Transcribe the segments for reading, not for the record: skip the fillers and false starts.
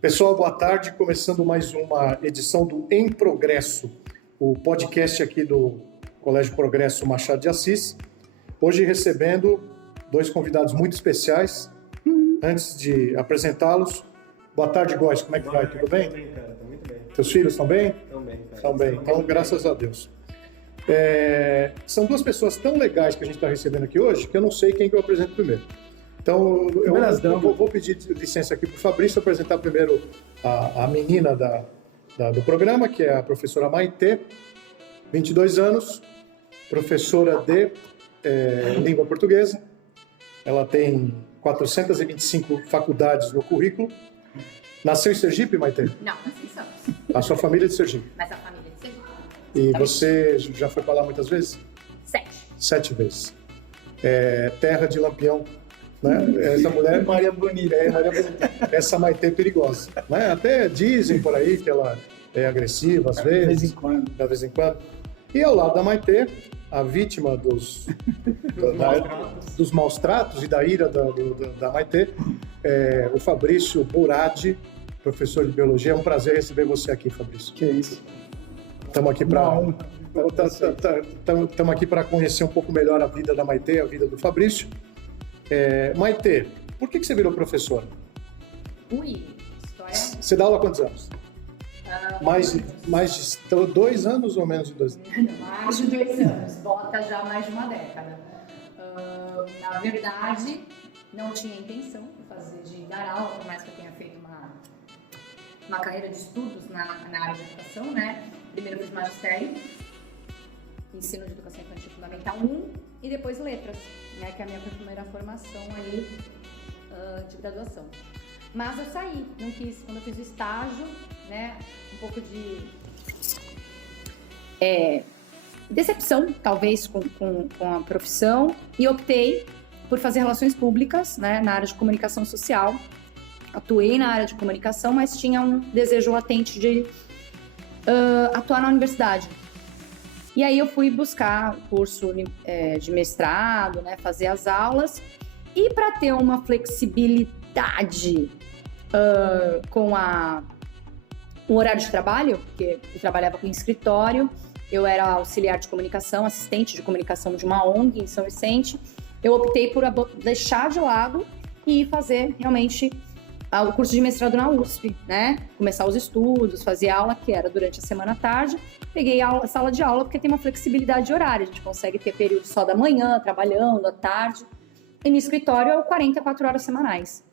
Pessoal, boa tarde. Começando mais uma edição do Em Progresso, o podcast aqui do Colégio Progresso Machado de Assis. Hoje recebendo dois convidados muito especiais. Antes de apresentá-los, boa tarde, Góis. Como é que vai? Tudo bem? Tudo bem, cara. Tô muito bem. Teus filhos estão bem? Estão bem, cara. Estão bem. Então, graças a Deus. São duas pessoas tão legais que a gente está recebendo aqui hoje que eu não sei quem que eu apresento primeiro. Então, eu vou pedir licença aqui para o Fabrício apresentar primeiro a menina do programa, que é a professora Maitê, 22 anos, professora de língua portuguesa. Ela tem 425 faculdades no currículo. Nasceu em Sergipe, Maitê? Não, nasci em Santos. A sua família é de Sergipe? Mas a família é de Sergipe. E você já foi para lá muitas vezes? 7. 7 vezes. Terra de Lampião. Né? Essa mulher Maria Bonita. Maria Bonita. Essa Maitê é perigosa. Né? Até dizem por aí que ela é agressiva às vezes. De vez em quando. E ao lado da Maitê, a vítima dos maus tratos e da ira da Maitê, o Fabrício Buradi, professor de biologia. É um prazer receber você aqui, Fabrício. Que é isso. Estamos aqui para conhecer um pouco melhor a vida da Maitê, a vida do Fabrício. Maitê, por que você virou professora? História. Você dá aula há quantos anos? Mais de 2 anos ou menos de 2 anos? Mais de 2 anos. Bota já mais de uma década. Na verdade, não tinha intenção de dar aula, por mais que eu tenha feito uma carreira de estudos na área de educação, né? Primeiro eu fiz magistério, ensino de educação infantil fundamental 1 e depois letras, né? Que é a minha primeira formação aí de graduação. Mas eu saí, não quis, quando eu fiz o estágio, né? Um pouco de decepção, talvez, com a profissão, e optei por fazer relações públicas, né? Na área de comunicação social. Atuei na área de comunicação, mas tinha um desejo latente de atuar na universidade. E aí eu fui buscar o curso de mestrado, né, fazer as aulas, e para ter uma flexibilidade com o horário de trabalho, porque eu trabalhava com escritório, eu era auxiliar de comunicação, assistente de comunicação de uma ONG em São Vicente, eu optei por deixar de lado e fazer realmente o curso de mestrado na USP, né? Começar os estudos, fazer aula, que era durante a semana à tarde. Peguei a sala de aula porque tem uma flexibilidade de horário. A gente consegue ter período só da manhã, trabalhando, à tarde. E no escritório é 44 horas semanais.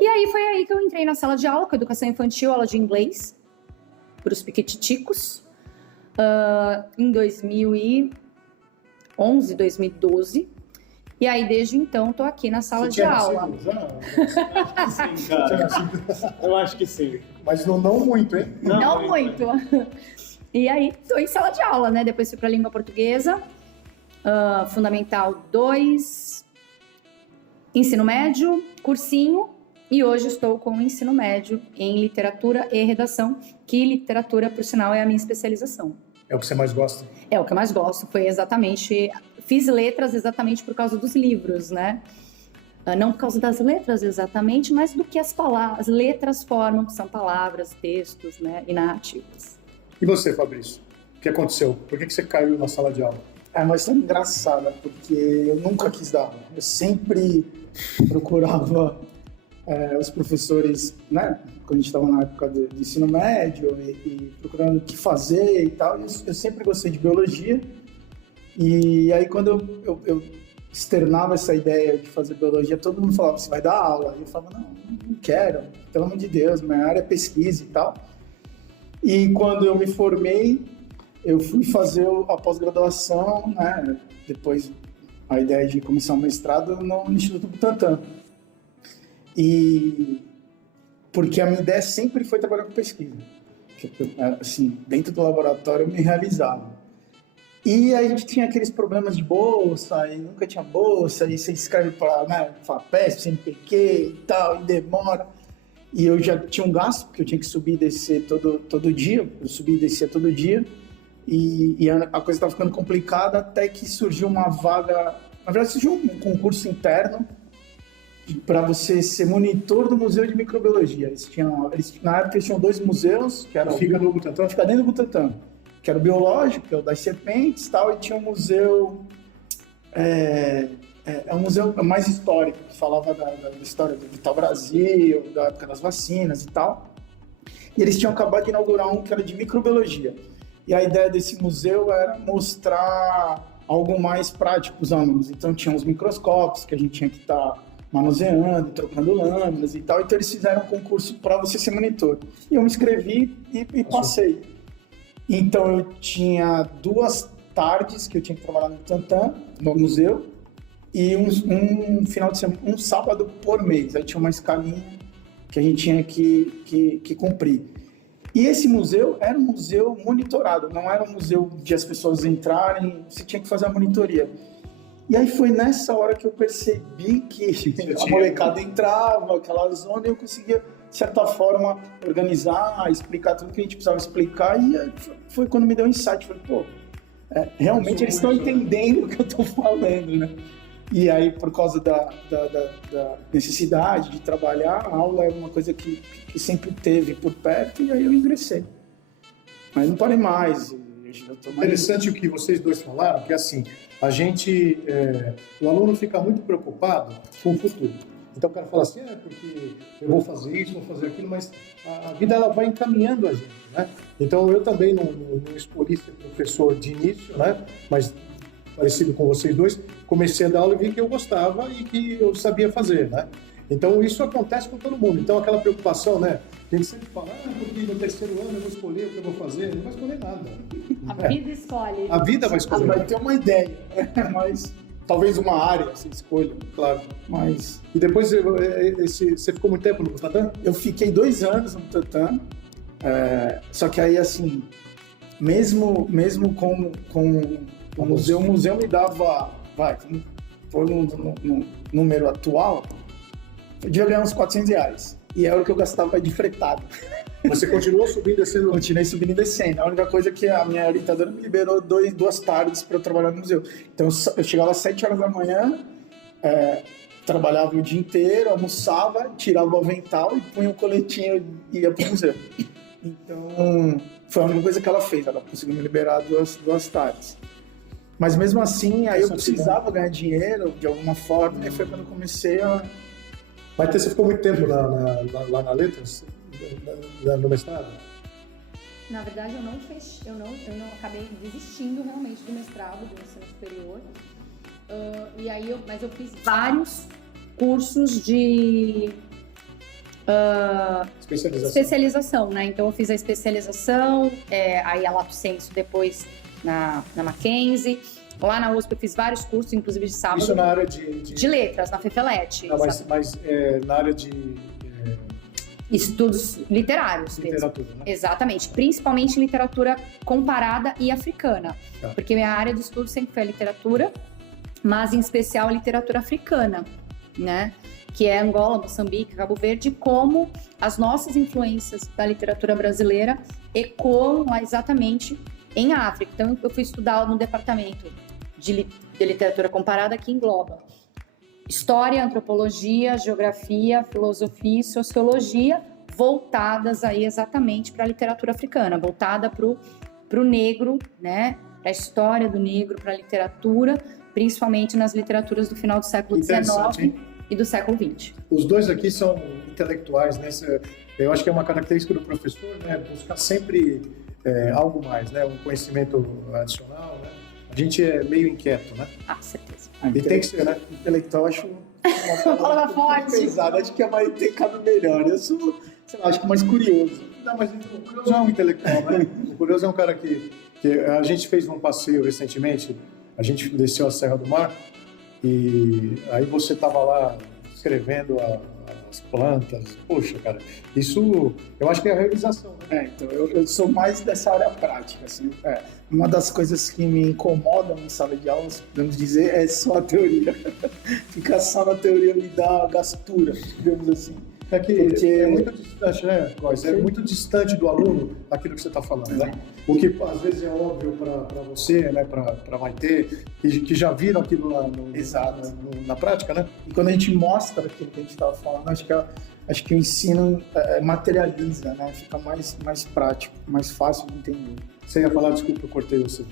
E aí foi aí que eu entrei na sala de aula, com educação infantil, aula de inglês, para os piquititicos, em 2011, 2012. E aí, desde então, tô aqui na sala de aula. Sim, cara. Eu acho que sim. Mas não muito, hein? Não muito. E aí, tô em sala de aula, né? Depois fui pra língua portuguesa, Fundamental 2, ensino médio, cursinho, e hoje estou com o ensino médio em literatura e redação, que literatura, por sinal, é a minha especialização. É o que você mais gosta? É o que eu mais gosto, foi exatamente... Fiz letras exatamente por causa dos livros, né? Não por causa das letras exatamente, mas do que as letras formam, que são palavras, textos, né? E narrativas. E você, Fabrício? O que aconteceu? Por que você caiu na sala de aula? É uma história engraçada, porque eu nunca quis dar aula. Eu sempre procurava os professores, né? Quando a gente estava na época de ensino médio e procurando o que fazer e tal. Eu sempre gostei de biologia. E aí, quando eu externava essa ideia de fazer biologia, todo mundo falava, você vai dar aula? E eu falava, não quero, pelo amor de Deus, minha área é pesquisa e tal. E quando eu me formei, eu fui fazer a pós-graduação, né? Depois, a ideia de começar um mestrado no Instituto Butantan. E porque a minha ideia sempre foi trabalhar com pesquisa. Assim, dentro do laboratório eu me realizava. E a gente tinha aqueles problemas de bolsa, e nunca tinha bolsa, e você escreve para, né, FAPESP, CNPq e tal, e demora. E eu já tinha um gasto, porque eu tinha que subir e descer todo dia, eu subia e descia todo dia, e a coisa estava ficando complicada até que surgiu uma vaga, na verdade surgiu um concurso interno para você ser monitor do Museu de Microbiologia. Na época eles tinham 2 museus, que era Fica no Butantã? Fica dentro do Butantã, que era o biológico, que é o das serpentes e tal, e tinha um museu, um museu mais histórico, que falava da história do Vital Brasil, da época das vacinas e tal. E eles tinham acabado de inaugurar um que era de microbiologia. E a ideia desse museu era mostrar algo mais prático para os alunos. Então tinha os microscópios que a gente tinha que estar manuseando, trocando lâminas e tal. Então eles fizeram um concurso para você ser monitor. E eu me inscrevi e passei. Então eu tinha 2 tardes que eu tinha que trabalhar no Butantã, no museu, e um final de semana, um sábado por mês. Aí tinha uma escalinha que a gente tinha que cumprir. E esse museu era um museu monitorado, não era um museu de as pessoas entrarem, você tinha que fazer a monitoria. E aí foi nessa hora que eu percebi que a molecada entrava, aquela zona, e eu conseguia, de certa forma, organizar, explicar tudo que a gente precisava explicar, e aí foi quando me deu um insight. Falei, pô, realmente eles estão entendendo o que eu estou falando, né? E aí, por causa da necessidade de trabalhar, a aula é uma coisa que sempre teve por perto, e aí eu ingressei. Mas não parei mais. Interessante o que vocês dois falaram, que assim, o aluno fica muito preocupado com o futuro. Então o cara fala assim, porque eu vou fazer isso, vou fazer aquilo, mas a vida ela vai encaminhando a gente, né? Então eu também não escolhi ser professor de início, né? Mas parecido com vocês dois, comecei a dar aula e vi que eu gostava e que eu sabia fazer, né? Então isso acontece com todo mundo. Então aquela preocupação, né? A gente sempre fala, porque no terceiro ano eu vou escolher o que eu vou fazer. Não vai escolher nada. A vida escolhe. A vida vai escolher. Vai ter uma ideia, mas talvez uma área você escolha, claro. Mas... E depois você ficou muito tempo no Butantã? Eu fiquei 2 anos no Butantã. Só que aí, assim, mesmo com o museu me dava, vamos pôr no número atual, eu devia ganhar uns R$400. E era o que eu gastava de fretado. Você continuou subindo e descendo? Continuei subindo e descendo. A única coisa é que a minha orientadora me liberou 2 tardes para eu trabalhar no museu. Então eu chegava às 7 horas da manhã, trabalhava o dia inteiro, almoçava, tirava o avental e punha o coletinho e ia para o museu. Então foi a única coisa que ela fez. Ela conseguiu me liberar 2 tardes. Mas mesmo assim, aí eu precisava ganhar dinheiro de alguma forma, e foi quando eu comecei a... Mas você ficou muito tempo lá na Letras, no mestrado? Na verdade, eu não acabei desistindo realmente do mestrado, do ensino superior. Mas eu fiz vários cursos de especialização, né? Então eu fiz a especialização, aí a Lato Sensu depois na Mackenzie. Lá na USP eu fiz vários cursos, inclusive de sábado. Isso na área de letras, na FEFELET. Não, mas na área de... Estudos literários literatura, mesmo. Né? Exatamente. Principalmente literatura comparada e africana. Tá. Porque minha área de estudo sempre foi a literatura, mas em especial a literatura africana, né? Que é Angola, Moçambique, Cabo Verde, como as nossas influências da literatura brasileira ecoam lá exatamente em África. Então eu fui estudar no departamento de literatura comparada, que engloba história, antropologia, geografia, filosofia e sociologia, voltadas aí exatamente para a literatura africana, voltada para o negro, né? Para a história do negro, para a literatura, principalmente nas literaturas do final do século XIX e do século XX. Os dois aqui são intelectuais, né? Eu acho que é uma característica do professor, né? Buscar sempre algo mais, né? Um conhecimento adicional, né? A gente é meio inquieto, né? Certeza. E tem que ser, né? Intelectual, acho uma palavra forte. Pesada, acho que a Maite cabe melhor. Eu sou, sei lá, acho que mais curioso. Não, mas o curioso é um intelectual, né? O curioso é um cara que a gente fez um passeio recentemente, a gente desceu a Serra do Mar, e aí você estava lá escrevendo as plantas. Poxa, cara, isso eu acho que é a realização, né? Então eu sou mais dessa área prática, assim. Uma das coisas que me incomodam em sala de aula, podemos dizer, é só a teoria. Ficar só na teoria me dá gastura, digamos assim. É que é muito distante, né, Góes? É muito distante do aluno aquilo que você está falando, né? O que às vezes é óbvio para você, né, para Maitê, que já viram aquilo lá na prática, né? E quando a gente mostra aquilo que a gente estava falando, acho que o ensino materializa, né? Fica mais prático, mais fácil de entender. Você ia falar, desculpa, eu cortei você.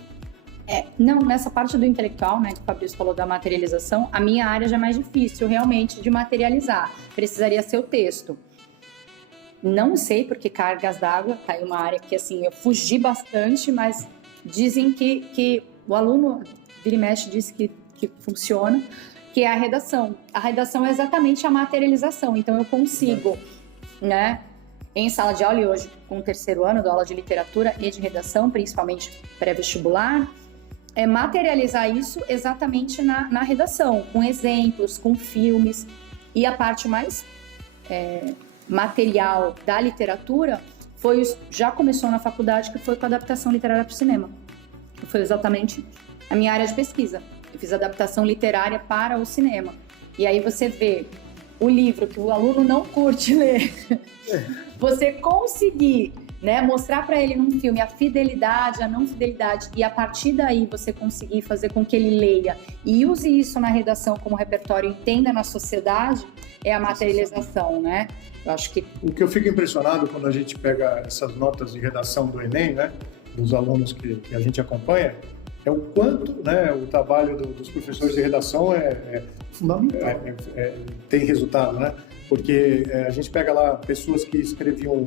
Não, nessa parte do intelectual, né, que o Fabrício falou da materialização, a minha área já é mais difícil realmente de materializar. Precisaria ser o texto. Não sei, porque cargas d'água, tá aí uma área que, assim, eu fugi bastante, mas dizem que o aluno, vira e mexe, diz que funciona, que é a redação. A redação é exatamente a materialização, então eu consigo, né, em sala de aula, e hoje com o 3º ano, dou aula de literatura e de redação, principalmente pré-vestibular, materializar isso exatamente na redação, com exemplos, com filmes. E a parte mais material da literatura já começou na faculdade, que foi com a adaptação literária para o cinema. Foi exatamente a minha área de pesquisa. Eu fiz adaptação literária para o cinema. E aí você vê o livro que o aluno não curte ler, você conseguir, né, mostrar para ele num filme a fidelidade, a não fidelidade, e a partir daí você conseguir fazer com que ele leia e use isso na redação como repertório, entenda na sociedade, é a materialização, né? Eu acho que... O que eu fico impressionado quando a gente pega essas notas de redação do Enem, né, dos alunos que a gente acompanha, é o quanto, né, o trabalho dos professores de redação é fundamental, tem resultado, né? Porque a gente pega lá pessoas que escreviam,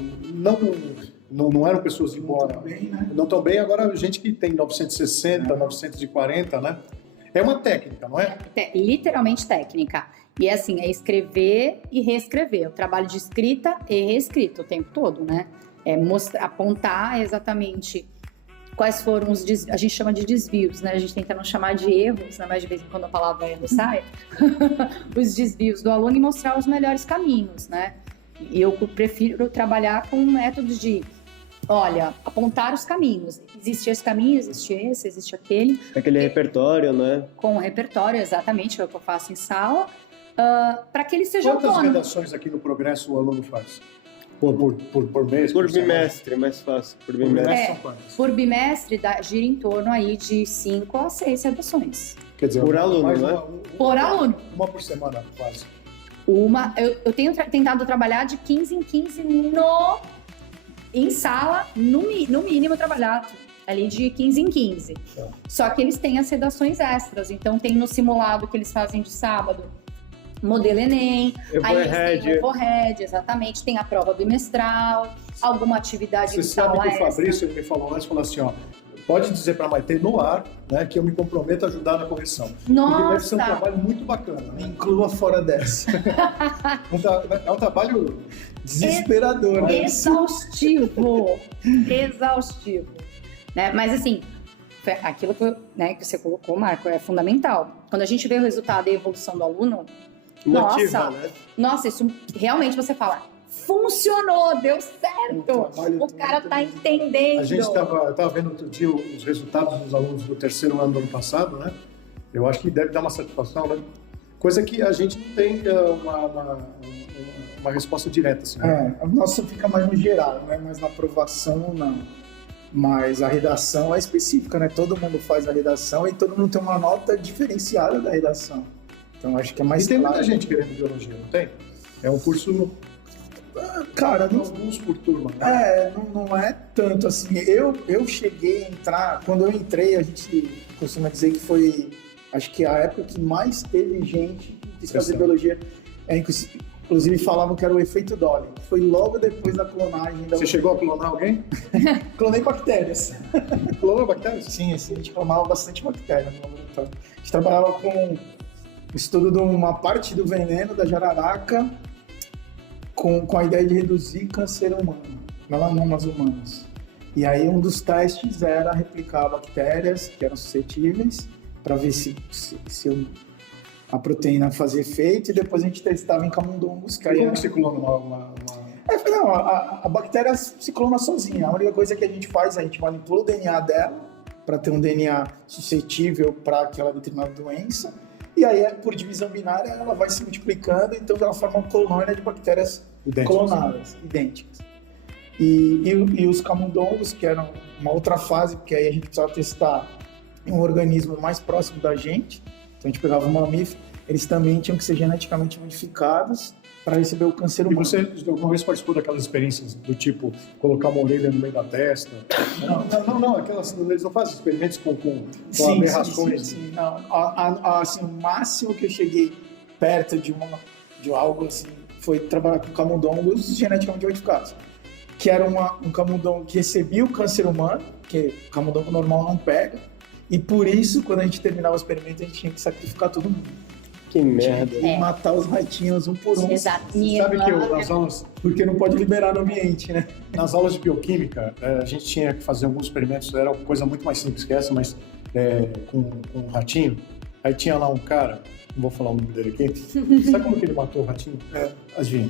não eram pessoas de boa, não tão bem, agora gente que tem 960, 940, né? É uma técnica, não é? Literalmente técnica. E assim, é escrever e reescrever. O trabalho de escrita e reescrita o tempo todo, né? Apontar exatamente quais foram os desvios, a gente chama de desvios, né? A gente tenta não chamar de erros, né? Mas de vez em quando a palavra erro sai, os desvios do aluno e mostrar os melhores caminhos, né? E eu prefiro trabalhar com métodos de, olha, apontar os caminhos. Existe esse caminho, existe esse, existe aquele. Aquele repertório, né? Com o repertório, exatamente, é o que eu faço em sala, para que ele seja Quantas autônomo. redações aqui no Progresso o aluno faz? Por mês? Por bimestre, mais fácil. Por bimestre. São quantas? Por bimestre, gira em torno aí de 5 a 6 redações. Quer dizer, por aluno, mais né? Por aluno. Uma por semana, quase. Eu tenho tentado trabalhar de 15 em 15 em sala, no mínimo trabalhar ali de 15 em 15. Só que eles têm as redações extras, então tem no simulado que eles fazem de sábado, modelo Enem, aí eles têm o Evored, exatamente, tem a prova bimestral, alguma atividade em sala extra. Você sabe que o Fabrício ele me falou antes, falou assim, ó, pode dizer para a Maitê no ar, né, que eu me comprometo a ajudar na correção. Nossa! Porque deve ser um trabalho muito bacana. Né? Me inclua fora dessa. É um trabalho desesperador. Né? Exaustivo. Né? Mas assim, aquilo que você colocou, Marco, é fundamental. Quando a gente vê o resultado e a evolução do aluno, nossa, isso realmente você fala, funcionou, deu certo, o cara tá entendendo. A gente estava vendo outro dia os resultados dos alunos do 3º ano do ano passado, né? Eu acho que deve dar uma satisfação, né? Coisa que a gente não tem uma resposta direta, assim. Né? O nosso fica mais no geral, né? Mas na aprovação, não. Mas a redação é específica, né? Todo mundo faz a redação e todo mundo tem uma nota diferenciada da redação. Então acho que é mais claro. E tem muita gente querendo biologia, não tem? É um curso... Cara, alguns por turma. Né? Não é tanto assim. Eu cheguei a entrar... Quando eu entrei, a gente costuma dizer que foi... Acho que a época que mais teve gente que quis fazer biologia. Inclusive falavam que era o efeito Dolly. Foi logo depois da clonagem. Você chegou a clonar alguém? Clonei bactérias. Clonou bactérias? Sim, a gente clonava bastante bactéria no laboratório. A gente trabalhava com o estudo de uma parte do veneno da jararaca com a ideia de reduzir câncer humano, melanomas humanos. E aí um dos testes era replicar bactérias que eram suscetíveis para ver se a proteína fazia efeito, e depois a gente testava em camundongos. Como se clona uma... A bactéria se clona sozinha. A única coisa que a gente faz, a gente manipula o DNA dela para ter um DNA suscetível para aquela determinada doença, e aí por divisão binária ela vai se multiplicando, então ela forma uma colônia de bactérias clonadas, idênticas. E os camundongos, que eram uma outra fase, porque aí a gente precisava testar um organismo mais próximo da gente, então a gente pegava um mamífero, eles também tinham que ser geneticamente modificados para receber o câncer E humano. você alguma vez participou daquelas experiências do tipo colocar uma orelha no meio da testa? Não, aquelas, eles não fazem experimentos com aberrações. Sim. Não, assim, o máximo que eu cheguei perto de algo assim foi trabalhar com camundongos geneticamente modificados, que era um camundongo que recebia o câncer humano, que o camundongo normal não pega, e por isso, quando a gente terminava o experimento, a gente tinha que sacrificar todo mundo. Que merda. E matar os ratinhos um por um. Exato. Sabe que nas aulas, Porque não pode liberar no ambiente, né? nas aulas de bioquímica, a gente tinha que fazer alguns experimentos, era uma coisa muito mais simples que essa, mas com um ratinho. Aí tinha lá um cara, não vou falar o nome dele aqui, sabe como que ele matou o ratinho? Adivinha.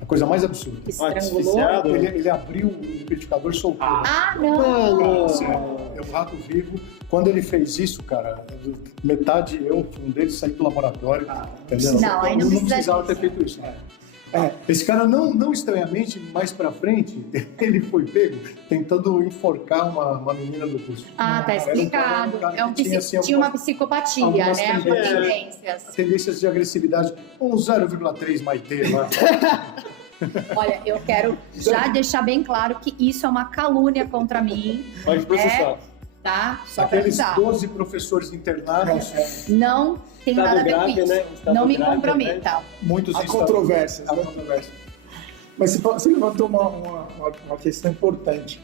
A coisa mais absurda. Estrangulou. Ele abriu o liquidificador e soltou. Mano! É um rato vivo. Quando ele fez isso, cara, metade um deles saiu do laboratório. Entendeu? Não, aí não precisava precisa ter feito isso. Esse cara, não estranhamente, mais pra frente, ele foi pego tentando enforcar uma menina do curso. Ah, tá explicado. Tinha uma psicopatia, algumas né? Tendências. Tendências de agressividade, 0,3 Maitê lá. Olha, eu quero já deixar bem claro que isso é uma calúnia contra mim, Pode processar. tá? Só pra Aqueles avisar. 12 professores internados, Não tem Estado nada a ver com grave, isso. né? Estado Não me grave, comprometa. muitos Há estados- controvérsias, há né? controvérsias. Mas você levantou uma questão importante.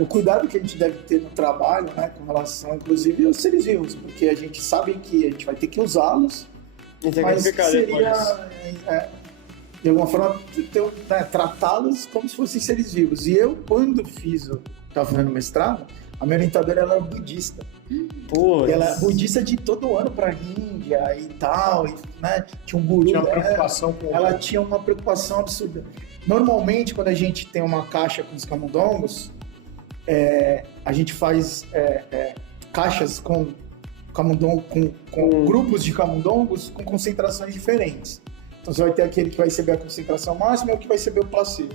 O cuidado que a gente deve ter no trabalho, né, com relação, inclusive, aos seres vivos, porque a gente sabe que a gente vai ter que usá-los, mas seria, de alguma forma, tratá-los como se fossem seres vivos. E eu, quando estava fazendo mestrado, a minha orientadora ela era budista. Pô, Ela é budista de todo ano para a Índia e tal, e, né, tinha um guru Tinha uma dela. preocupação com Ela tinha uma preocupação absurda. Normalmente, quando a gente tem uma caixa com os camundongos, a gente faz caixas com grupos de camundongos com concentrações diferentes. Então, você vai ter aquele que vai receber a concentração máxima e o que vai receber o placebo.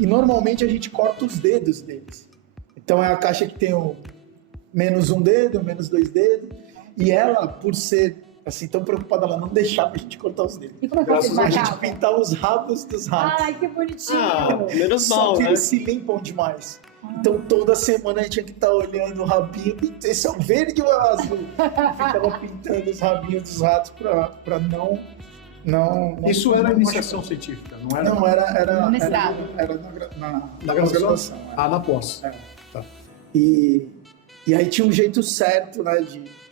E, normalmente, a gente corta os dedos deles. Então, é a caixa que tem o menos um dedo, menos 2 dedos. E ela, por ser assim, tão preocupada, ela não deixava a gente cortar os dedos. E como é que vocês A gente matavam? pintava os rabos dos ratos. Ai, que bonitinho. Menos Só mal, que né? eles se limpam demais. Então toda semana a gente tinha que estar olhando o rabinho. Esse é o verde ou é o azul? Ficava pintando os rabinhos dos ratos para não. Isso era iniciação científica, não era? Não, era No mestrado. Era Na graduação. na pós. E aí tinha um jeito certo, né,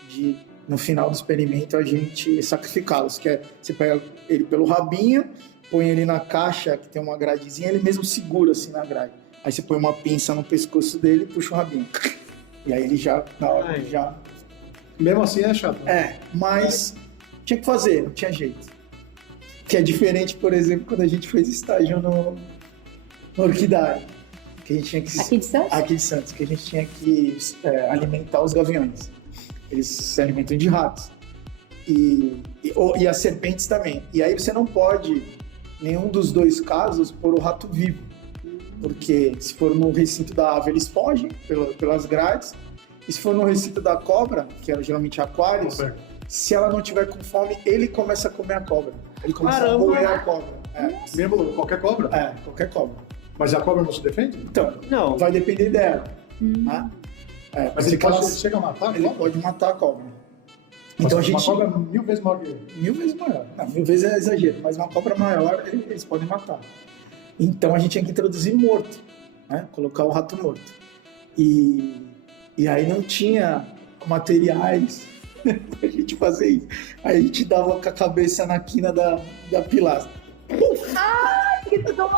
de no final do experimento a gente sacrificá-los, que é você pega ele pelo rabinho, põe ele na caixa que tem uma gradezinha, ele mesmo segura assim na grade. Aí você põe uma pinça no pescoço dele e puxa o rabinho. E aí ele já, na hora ele já... Mesmo assim é chato. Mas tinha que fazer, não tinha jeito. Que é diferente, por exemplo, quando a gente fez estágio no Orquidária. Que a gente tinha que... Aqui de Santos? Aqui de Santos, que a gente tinha que alimentar os gaviões. Eles se alimentam de ratos. E as serpentes também. E aí você não pode, nenhum dos dois casos, pôr o rato vivo. Porque se for no recinto da ave, eles fogem pelas grades. E se for no recinto da cobra, que era geralmente aquários, se ela não tiver com fome, ele começa a comer a cobra. Ele começa a roer a cobra. Mesmo qualquer cobra? Qualquer cobra. Mas a cobra não se defende? Então, Não. vai depender dela. Tá? Mas ele chega a matar? Ele pode matar a cobra. Então Então a gente... Uma cobra 1000 vezes maior que ele. 1000 vezes maior. Não, 1000 vezes é exagero, mas uma cobra maior eles podem matar. Então a gente tinha que introduzir morto, né? Colocar o rato morto. E aí não tinha materiais pra gente fazer isso. Aí a gente dava com a cabeça na quina da pilastra. Ai, que dó!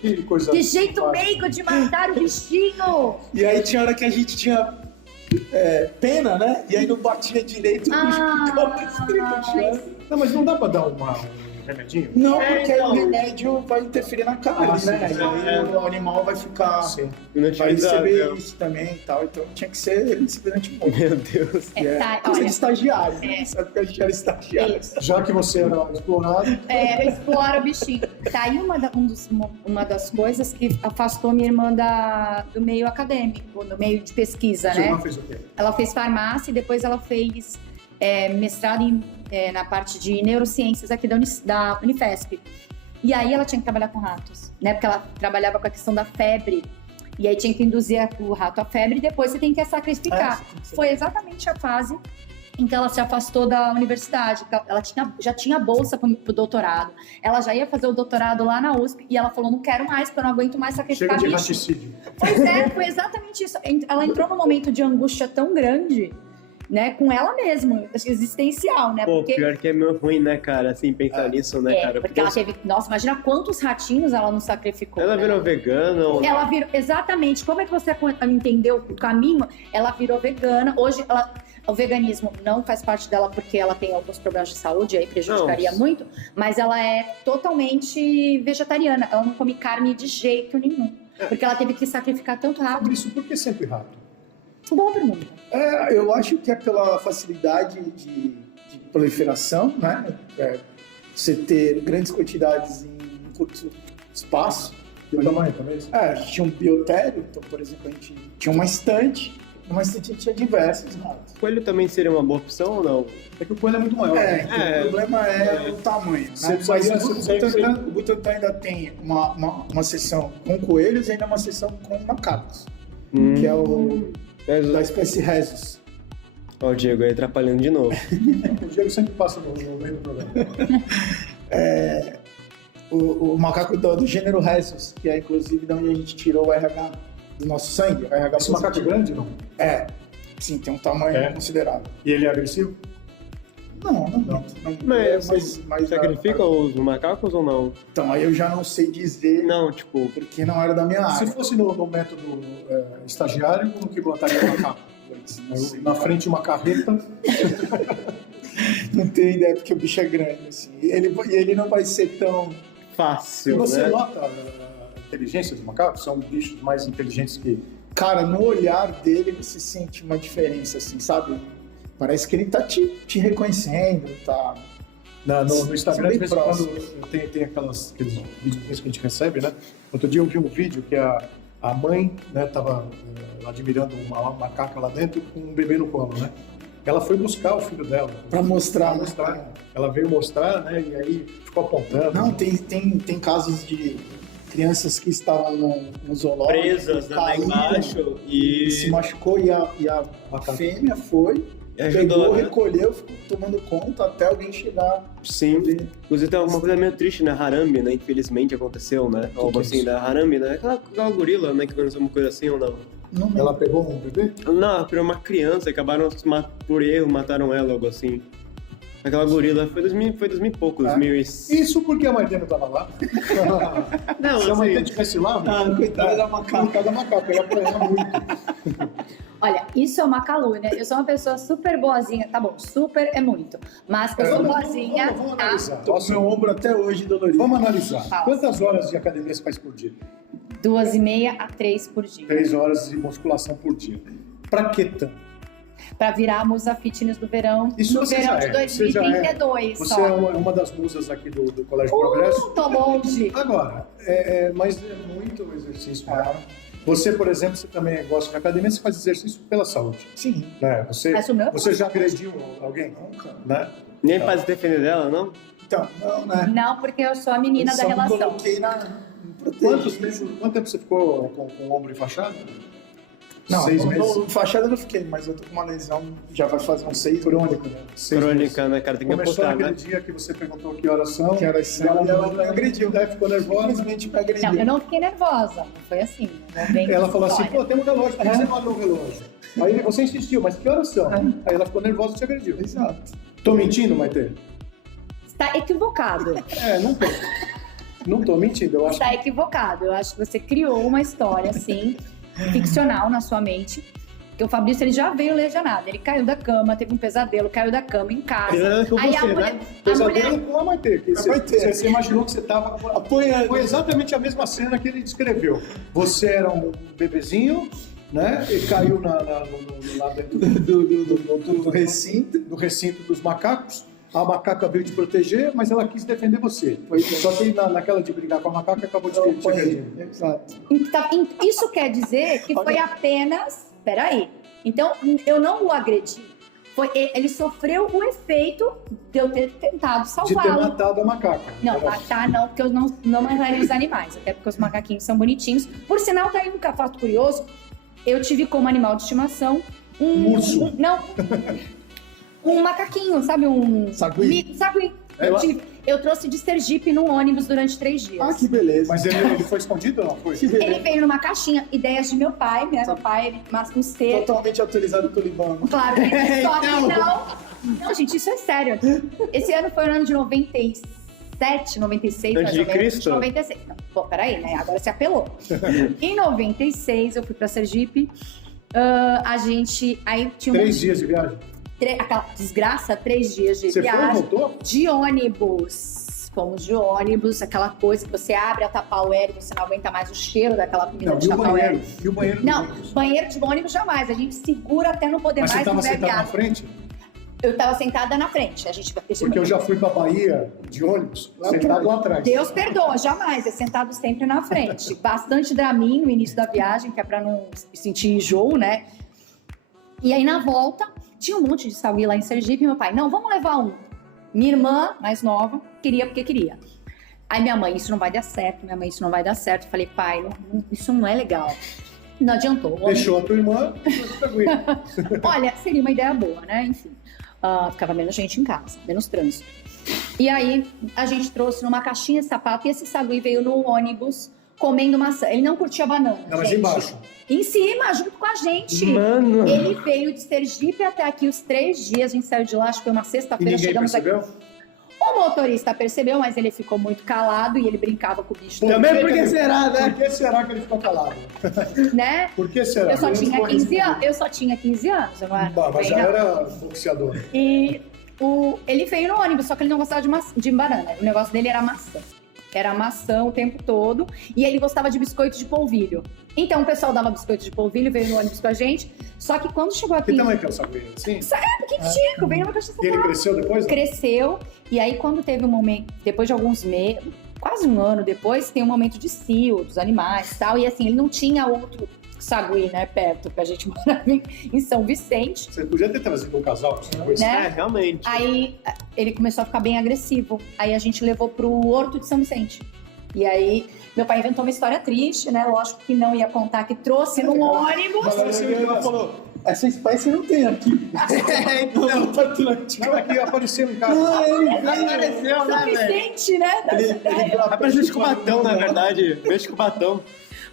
Que coisa. Que jeito meigo de matar o bichinho! E aí tinha hora que a gente tinha pena, né? E aí não batia direito, o bicho ficava estreito no chão. Não, mas não dá pra dar remedinho? Não, porque aí o remédio vai interferir na carne, sim, né? sim. Aí o animal vai ficar... Sim. Vai receber isso também e tal. Então tinha que ser simplesmente muito. Meu Deus. Coisa de estagiário. Sabe que a gente era estagiário. Já que você era explorado, Explora o bichinho. Tá aí uma das coisas que afastou minha irmã do meio acadêmico, do meio de pesquisa, sua né? irmã fez o quê? Ela fez farmácia e depois ela fez mestrado na parte de neurociências aqui da Unifesp. E aí ela tinha que trabalhar com ratos, né? Porque ela trabalhava com a questão da febre. E aí tinha que induzir o rato à febre e depois você tem que sacrificar. Foi exatamente a fase em que ela se afastou da universidade. Ela já tinha bolsa pro doutorado. Ela já ia fazer o doutorado lá na USP e ela falou, não quero mais, porque eu não aguento mais sacrificar Chega de bicho. raticídio. Pois é, foi exatamente isso. Ela entrou num momento de angústia tão grande, né, com ela mesma, existencial, né? Pô, Porque pior que é meio ruim, né, cara? Assim, pensar nisso, né, cara? porque ela teve... Nossa, imagina quantos ratinhos ela não sacrificou. Ela né? virou vegana ou... Ela virou... Exatamente. Como é que você entendeu o caminho? Ela virou vegana. Hoje, o veganismo não faz parte dela porque ela tem alguns problemas de saúde, aí prejudicaria muito, mas ela é totalmente vegetariana. Ela não come carne de jeito nenhum. Porque ela teve que sacrificar tanto rato. Por isso, por que sempre rato? Boa pergunta. Eu acho que é pela facilidade de proliferação, né? Você ter grandes quantidades em curto espaço. E o tamanho também? A gente tinha um biotério, então, por exemplo, a gente tinha uma estante. Numa estante tinha diversos ratos. Coelho também seria uma boa opção ou não? É que o coelho é muito maior. O problema é o tamanho. Né? Mas o Butantan ainda tem uma sessão com coelhos e ainda uma sessão com macacos, que é o da espécie Rhesus. Ó, o Diego aí atrapalhando de novo. O Diego sempre passa no meio do programa. O macaco do gênero Rhesus, que é inclusive de onde a gente tirou o RH do nosso sangue. O RH Esse macaco é grande, não? Sim, tem um tamanho considerável. E ele é agressivo? Não. Mas sacrifica os macacos ou não? Então, aí eu já não sei dizer. Não, tipo... Porque não era da minha área. Se fosse no método estagiário, no que botaria o macaco? Na frente uma carreta. Não tenho ideia, porque o bicho é grande, assim. E ele não vai ser tão fácil, E você né? nota a inteligência dos macacos? São bichos mais inteligentes que... Cara, no olhar dele você sente uma diferença, assim, sabe? Parece que ele tá te reconhecendo, tá... No Instagram, de vez em próximo. quando tem aqueles vídeos que a gente recebe, né? Outro dia eu vi um vídeo que a mãe, né, tava admirando uma macaca lá dentro com um bebê no colo, né? Ela foi buscar o filho dela. Pra mostrar. Ela veio mostrar, né? E aí ficou apontando. Não, tem casos de crianças que estavam no zoológico, Presas lá embaixo e se machucou e a fêmea foi, ajudou, pegou, né? recolheu, ficou tomando conta até alguém chegar. Sim. Inclusive tem uma coisa meio triste, né? Harambe, né? Infelizmente aconteceu, né? Algo assim, né? Harambe, né? Aquela gorila, né? Que aconteceu uma coisa assim ou não? Ela pegou um bebê? Não, ela pegou uma criança, acabaram por erro, mataram ela, algo assim. Aquela gorila foi 2000 e pouco, 2000 e... Isso porque a mãe dele não tava lá. Não, Se a mãe assim, dele estivesse lá, Coitada da macaca. coitada da macaca, eu ia apanhar muito. Olha, isso é uma calúnia. Eu sou uma pessoa super boazinha. Tá bom, super é muito. Mas eu sou boazinha, Vamos tá? analisar. Tô com meu ombro até hoje dolorido. Vamos analisar. Fala. Quantas horas de academia você faz por dia? 2,5 a 3 por dia. 3 horas de musculação por dia. Pra que tanto? Pra virar a musa fitness do verão. Isso no você verão já de é, você já é. 2032 Você só. é uma das musas aqui do Colégio Progresso. Tô longe. Agora, mas é muito exercício. Né? Você, por exemplo, você também gosta de academia, você faz exercício pela saúde. Sim. Né? Mas o meu Você já agrediu alguém? Nunca. Né? nem pra se defender dela, não? Então, não, né? Não, porque eu sou a menina Eu da só me relação. coloquei Quanto tempo você ficou com o ombro enfaixado? Não, 6 meses? fachada eu não fiquei, mas eu tô com uma lesão, já vai fazer uns 6 Crônico, né? 6 meses. Crônica, né, cara? Tem que Começou apostar, naquele né? dia que você perguntou que horas são. Que horas são, e ela me agrediu, né? Ficou nervosa. Simplesmente me agrediu. Não, eu não fiquei nervosa. Não foi assim. Não vem Ela com falou assim, história. pô, tem um relógio, por que você não abre o relógio? Aí você insistiu, mas que horas são? Aí ela ficou nervosa e te agrediu. Exato. Tô mentindo, Maite? Está equivocado. Não tô. Não tô mentindo, eu acho. Está equivocado. Eu acho que você criou uma história, assim, ficcional na sua mente. Porque o Fabrício, ele já veio lesionado. Ele caiu da cama, teve um pesadelo, caiu da cama em casa. Aí a mulher... Pesadelo com a Maitê. Você imaginou que você estava apanhando. Foi exatamente a mesma cena que ele descreveu. Você era um bebezinho, né? E caiu lá dentro do recinto dos macacos. A macaca veio te proteger, mas ela quis defender você. Só que naquela de brigar com a macaca, acabou de te agredir. Exato. Então, isso quer dizer que foi apenas... Peraí. Então, eu não o agredi. Ele sofreu o efeito de eu ter tentado salvá-lo. De ter matado a macaca. Não, matar não, porque eu não mataria os animais. Até porque os macaquinhos são bonitinhos. Por sinal, tá aí um fato curioso. Eu tive como animal de estimação um urso. Não. Um macaquinho, sabe? Um... Sagui. Sagui. Eu trouxe de Sergipe num ônibus durante 3 dias. Ah, que beleza. Mas ele foi escondido ou não? Foi? Ele veio numa caixinha, ideias de meu pai, né? Meu pai, um ser... Totalmente autorizado pelo Ibama. Claro, só que não... Não, gente, isso é sério. Esse ano foi o ano de 97, 96, mais ou menos. 96. Não, pô, peraí, né? Agora você apelou. Em 96, eu fui pra Sergipe. A gente... Aí tinha 3 dias de viagem? Aquela desgraça, 3 dias de viagem. Você foi e voltou? De ônibus. Fomos de ônibus, aquela coisa que você abre a Tupperware e você não aguenta mais o cheiro daquela comida de Tupperware. E o banheiro? Não, banheiro de ônibus jamais. A gente segura até não poder mais. Mas você estava sentada na frente? Eu estava sentada na frente. Porque eu já fui pra Bahia de ônibus, sentado lá atrás. Deus perdoa, jamais. É sentado sempre na frente. Bastante Dramin no início da viagem, que é pra não sentir enjoo, né? E aí na volta... Tinha um monte de sagui lá em Sergipe e meu pai, não, vamos levar um. Minha irmã, mais nova, queria porque queria. Aí minha mãe, isso não vai dar certo, Eu falei, pai, isso não é legal. Não adiantou. Deixou a tua irmã, Olha, seria uma ideia boa, né? Enfim, ficava menos gente em casa, menos trânsito. E aí a gente trouxe numa caixinha de sapato e esse sagui veio no ônibus comendo maçã. Ele não curtia banana. Não, mas embaixo. Em cima, junto com a gente. Mano. Ele veio de Sergipe até aqui os 3 dias. A gente saiu de lá, acho que foi uma sexta-feira. Chegamos percebeu? Aqui. O motorista percebeu, mas ele ficou muito calado e ele brincava com o bicho. Também por que será, né? Por que será que ele ficou calado? Né? Por que será? Eu só tinha 15 anos. Eu não era. Mas já era boxeador. E ele veio no ônibus, só que ele não gostava de banana. O negócio dele era maçã. Era maçã o tempo todo. E ele gostava de biscoito de polvilho. Então o pessoal dava biscoito de polvilho, veio no ônibus com a gente. Só que quando chegou aqui... Que tamanho que é o sagui? Assim? Pequitico, veio numa caixa de sapato. E ele cresceu depois? Não? Cresceu. E aí quando teve um momento, depois de alguns meses, quase um ano depois, tem um momento de cio dos animais e tal. E assim, ele não tinha outro sagui, né, perto, pra gente morar em São Vicente. Você podia ter trazido um casal com esse né? Realmente. Aí ele começou a ficar bem agressivo. Aí a gente levou pro Horto de São Vicente. E aí, meu pai inventou uma história triste, né? Lógico que não ia contar que trouxe num ônibus. Ela falou, essa espécie não tem aqui. Então, não, aqui apareceu em casa. Apareceu, São Vicente, né? Apareceu de Cubatão, na verdade. Veio de Cubatão.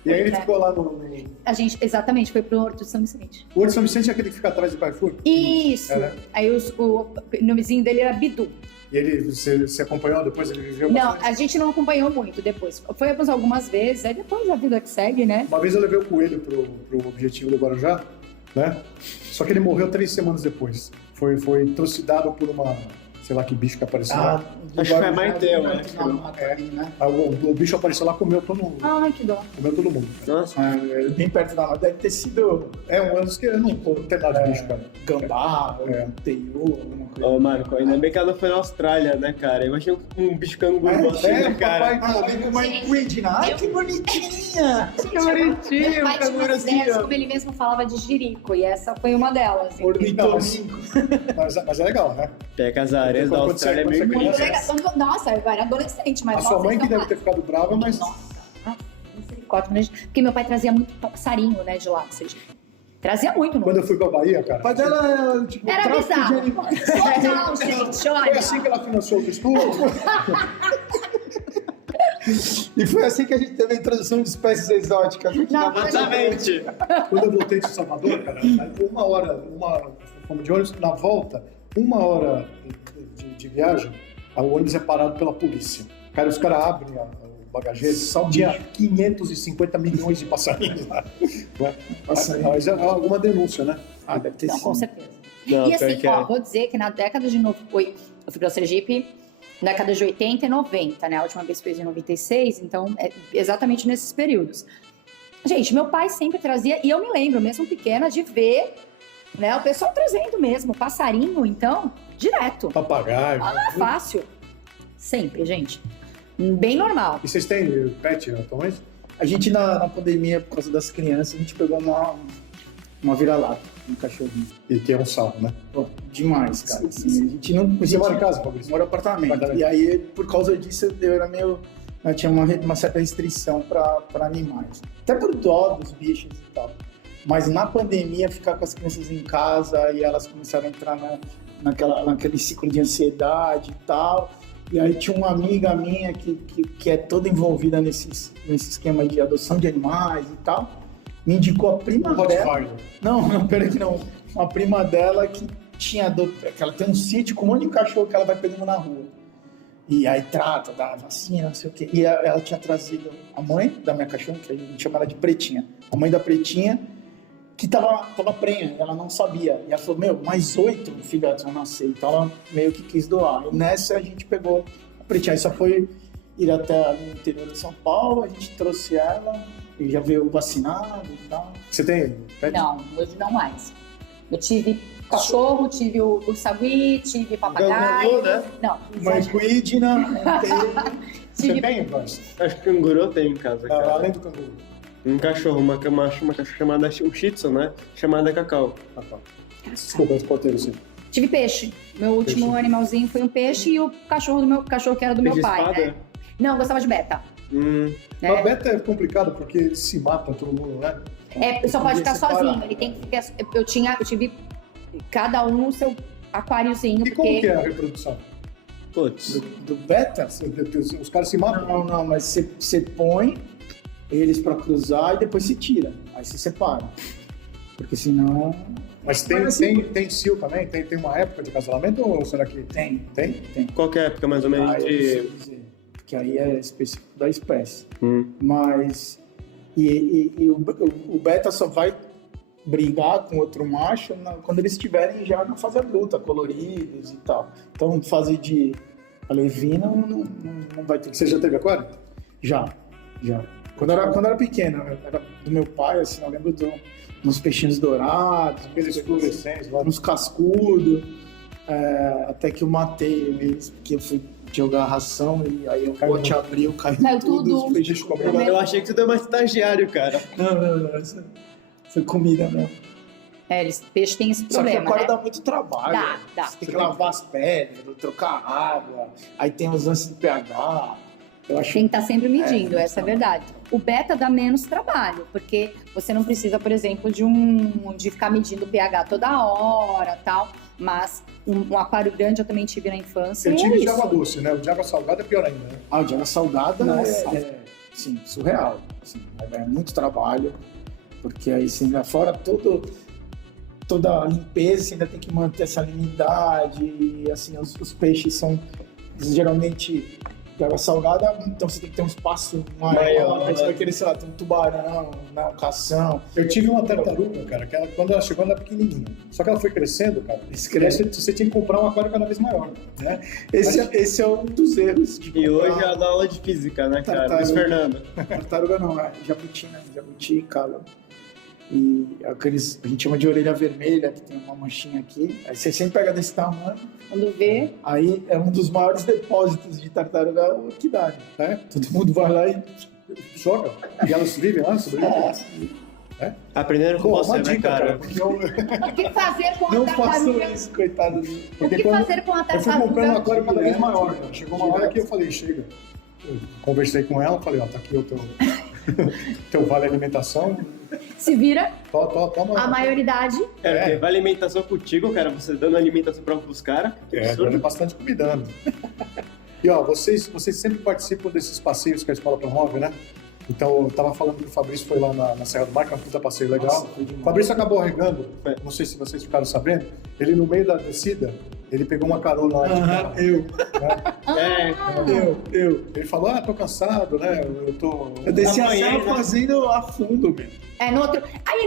E aí ele ficou lá no... A gente, exatamente, foi pro Horto de São Vicente. O Horto de São Vicente é aquele que fica atrás do Carrefour? Isso. Né? Aí o nomezinho dele era Bidu. E você acompanhou depois? Ele viveu Não, bastante? a gente não acompanhou muito depois. Foi algumas vezes, aí depois a vida que segue, né? Uma vez eu levei o coelho pro Objetivo do Guarujá, né? Só que ele morreu 3 semanas depois. Foi trucidado por uma... Sei lá que bicho que apareceu lá. Acho que foi a Maitê, né? O bicho apareceu lá e comeu todo mundo. Ai, que dó. Comeu todo mundo. Nossa. Bem perto da deve ter sido Um ano que eu não tem nada de bicho, cara. gambá, teiu, alguma coisa. Ô, Marco, ainda bem que ela não foi na Austrália, né, cara? Imagina um bicho canguru assim, né, cara? Mas Queen, ai, que bonitinha! Que bonitinho, Meu pai tinha umas ideias, canguruzinho. como ele mesmo falava, de jirico, e essa foi uma delas. Ornitorrinco. Mas é legal, né? Pega as areias da Quando Austrália é você meio criança. Muito gringa. legal. Nossa, eu era adolescente, mas... A sua mãe que deve ter ficado brava, mas... Nossa, misericórdia. Porque meu pai trazia muito passarinho, né, de lá. Trazia muito, não. Quando eu fui pra Bahia, cara... Mas ela, tipo, Era tráfico de bizarro. animais. Total, gente, olha. Foi assim que ela financiou o estudo? E foi assim que a gente teve a introdução de espécies exóticas. Não, Exatamente. Quando eu voltei de Salvador, cara, fomos de ônibus, na volta, 1 hora de viagem, o ônibus é parado pela polícia. Cara, os caras abrem bagageiro, Só tinha bicho. 550 milhões de passarinhos lá. Passarinho. Mas é alguma denúncia, né? Ah, deve ter Não, sido. com certeza. Não, E assim, pior que ó, é. vou dizer que na década de... Eu fui para o Sergipe na década de 80 e 90, né? A última vez foi em 96, então é exatamente nesses períodos. Gente, meu pai sempre trazia, e eu me lembro, mesmo pequena, de ver, né, o pessoal trazendo mesmo, passarinho, então, direto. Papagaio. Ah, fácil. Sempre, gente. Bem normal. E vocês têm pet atualmente? A gente, na pandemia, por causa das crianças, a gente pegou uma vira-lata, um cachorrinho. E que é um salvo, né? Pô, demais, cara. Assim, a gente não... Você mora em casa, Fabrício? Mora em apartamento. E aí, por causa disso, eu era meio... Eu tinha uma certa restrição para animais. Até por dó dos bichos e tal. Mas na pandemia, ficar com as crianças em casa e elas começaram a entrar naquele ciclo de ansiedade e tal. E aí tinha uma amiga minha que é toda envolvida nesse esquema de adoção de animais e tal. Me indicou a prima dela. Rottweiler. Não, peraí que não. Uma prima dela que que ela tem um sítio com um monte de cachorro que ela vai pegando na rua. E aí trata, dá vacina, não sei o quê. E ela tinha trazido a mãe da minha cachorra, que a gente chama ela de Pretinha. A mãe da Pretinha, que tava prenha, ela não sabia. E ela falou, mais 8 filhotes vão nascer. Então ela meio que quis doar. E nessa a gente pegou a Pretinha. Aí só foi ir até ali no interior de São Paulo, a gente trouxe ela, e já veio vacinado e tal. Você tem pet? Não, hoje não mais. Eu tive cachorro, tive o sagui, tive papagaio. Canguru, né? Não, Uma equidna, Você tive tem, Vasco? Acho que canguru tem em casa, cara. Além do canguru. Um cachorro, uma cachorro chamada um Shih Tzu, né? Chamada Cacau. Ah, tá. Desculpa, pode ter você. Tive peixe. Meu último animalzinho foi um peixe e o cachorro que era do meu Peixe pai, espada? né? Não, eu gostava de beta. Mas Né? beta é complicado porque eles se matam todo mundo, né? Só pode ficar Separar. sozinho. Ele tem que ficar. Eu tive cada um o seu aquáriozinho, E como que porque é a reprodução? Putz. do beta. Os caras se matam? Não, mas você põe eles pra cruzar e depois se tira. Aí se separa. Porque senão... Mas tem, Mas assim- tem cio também? Tem uma época de acasalamento ou será que Tem. tem? Qual que é a época mais ou menos Ah, eu não sei de... dizer, porque aí é específico da espécie. Hum. Mas... E o beta só vai brigar com outro macho quando eles estiverem já na fase adulta, coloridos e tal. Então, fase de alevina não vai ter que Você já teve aquário? Já. Quando eu era pequeno, era do meu pai, assim, eu lembro uns peixinhos dourados, Aqueles fluorescentes lá. uns cascudos, até que eu matei eles, porque eu fui jogar ração e aí o pote abriu, caiu Caiu tudo, tudo. os peixes comeram. Eu achei que você deu mais estagiário, cara. Não, isso foi comida mesmo. peixe tem esse Só que problema, agora né? dá muito trabalho. Dá. Você tem que lavar as pedras, trocar água, aí tem os lances de pH. Eu acho Tem que estar sempre medindo, essa é a verdade. O beta dá menos trabalho, porque você não precisa, por exemplo, de ficar medindo o pH toda hora tal. Mas um aquário grande eu também tive na infância. Eu e tive é de isso. água doce, né? O de água salgada é pior ainda, né? o de água salgada Nossa. sim, surreal. Assim, é muito trabalho, porque aí você ainda fora toda a limpeza, você ainda tem que manter a salinidade, e assim, os peixes são geralmente de água salgada, então você tem que ter um espaço maior, aí você vai querer, sei lá, ter um tubarão, um cação. Eu tive uma tartaruga, cara, que quando ela chegou, ela era pequenininha. Só que ela foi crescendo, cara. Você tinha que comprar um aquário cada vez maior, né? Esse é um dos erros de E comprar hoje é da aula de física, né, cara? Tartaruga. Luiz Fernando. tartaruga não, é jabuti, né? Jabuti, cara. E aqueles, a gente chama de orelha vermelha, que tem uma manchinha aqui. Aí você sempre pega desse tamanho. Quando vê, Aí é um dos maiores depósitos de tartaruga que dá, né? Todo mundo vai lá e Joga. E elas vivem lá, sobrevivem. Aprenderam com Pô, você, uma né, dica, cara? porque eu o que fazer com a não façam tartaruga? isso, coitado. O porque que quando fazer com a eu fui comprando um tartaruga? aquário cada vez maior, né? Chegou uma hora Direto. que eu falei, chega. Eu conversei com ela, falei, ó, tá aqui o teu vale alimentação. Se vira, Toma. a maioridade. Porque vai alimentação contigo, cara. Você dando alimentação pra os caras. Dando bastante comidando. E ó, vocês sempre participam desses passeios que a escola promove, né? Então, eu tava falando que o Fabrício foi lá na Serra do Mar, que é um puta passeio legal. Nossa, foi demais. O Fabrício acabou regando, não sei se vocês ficaram sabendo, ele no meio da descida, Ele pegou uma carona lá. Eu. Ele falou, tô cansado, né? Eu desci a serra fazendo a fundo, meu.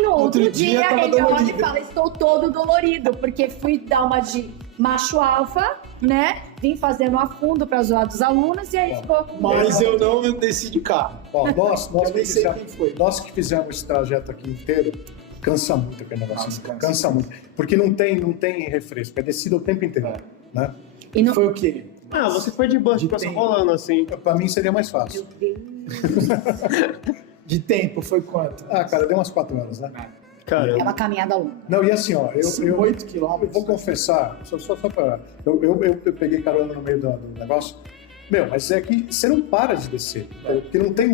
No outro dia ele olha e fala, estou todo dolorido, porque fui dar uma de macho alfa, né? Vim fazendo a fundo para zoar dos alunos e aí ficou... Mas eu não desci de carro. Ó, nós nem sei quem foi. Nós que fizemos esse trajeto aqui inteiro, cansa muito aquele negócio. Cansa muito. Porque não tem refresco, é descida o tempo inteiro, né? E não... Foi o quê? Você foi de bus, passou rolando assim. Pra mim seria mais fácil. Meu Deus. De tempo, foi quanto? Cara, deu umas 4 horas, né? Caramba. É uma caminhada longa. Não, e assim, ó, eu 8 quilômetros. Eu vou confessar, só pra... Eu peguei carona no meio do negócio. Meu, mas é que você não para de descer. Porque não tem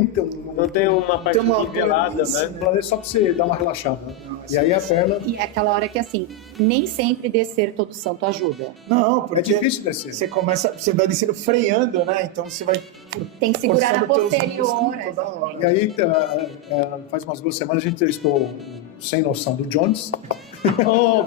não tem uma parte nivelada, né? Só pra você dar uma relaxada. Né? E aí a perna... E é aquela hora que, assim, nem sempre descer todo santo ajuda. Não, porque é difícil descer. Você vai descendo freando, né? Então você vai... Tem que segurar a posterior. E aí, faz umas 2 semanas, a gente entrevistou o Sem Noção do Jones.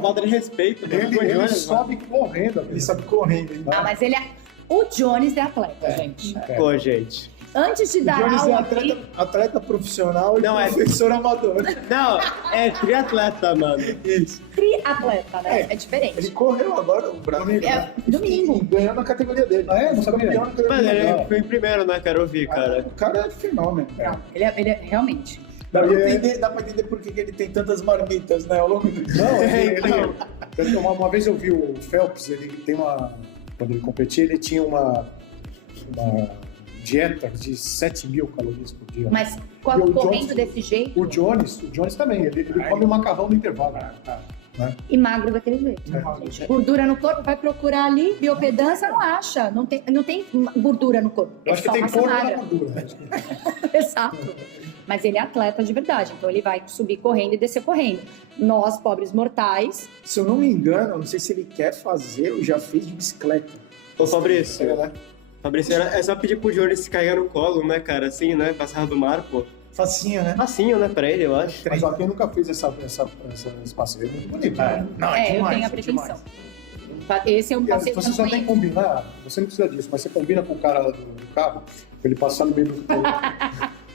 Falta de respeito. Ele sobe correndo. Ele sobe correndo. Mas ele é... O Jones é atleta, gente. Pô, gente. Antes de dar Jones aula... é atleta profissional e professor amador. Não, é triatleta, mano. Isso. Triatleta, né? É diferente. Ele correu agora, o Brasil. Domingo. E ganhou na categoria dele. Não sabia. Mas ele foi em primeiro, né? Quero ouvir, cara. O cara é fenômeno. Não, ele é realmente... Dá pra entender por que ele tem tantas marmitas, né? Ao longo do dia. Uma vez eu vi o Phelps, ele tem quando ele competia, ele tinha uma dieta de 7.000 calorias por dia. Mas correndo desse jeito... O Jones também, ele come macarrão no intervalo. Né? E magro daquele jeito. Gordura no corpo, vai procurar ali, biopedância, não acha. Não tem gordura no corpo. Eu acho que tem corpo na gordura. Né? Exato. Mas ele é atleta de verdade, então ele vai subir correndo e descer correndo. Nós, pobres mortais... Se eu não me engano, não sei se ele quer fazer ou já fez de bicicleta. Ô, Fabrício, Fabrício, é só pedir pro Jones se carregar no colo, né, cara? Assim, né? Passar do mar, pô. Facinho, né? Facinho, né, pra ele, eu acho. Mas ó, quem nunca fez esse passeio? É muito bonito, né? Não, eu tenho a pretensão. Esse é um passeio que você só tem que combinar, você não precisa disso, mas você combina com o cara do carro, pra ele passar no meio do...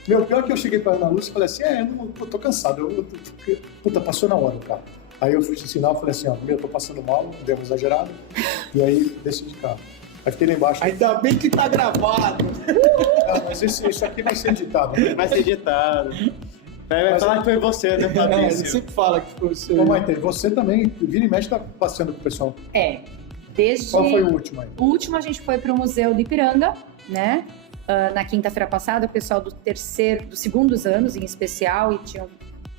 Meu, pior que eu cheguei pra Ana Lúcia e falei assim, eu tô cansado, puta, passou na hora o carro. Aí eu fui te ensinar, eu falei assim, eu tô passando mal, deu uma exagerada, e aí desci de carro. Aí fiquei lá embaixo. Ainda bem que tá gravado. Mas isso aqui vai ser editado. Né? Vai ser editado. Vai falar que foi você, né, Fabrício? Ele sempre fala que foi você. Ô, Maite, você também, vira e mexe, tá passeando com o pessoal. Qual foi o último aí? O último a gente foi pro Museu do Ipiranga, né? Na quinta-feira passada, o pessoal dos segundos anos, em especial, e tinham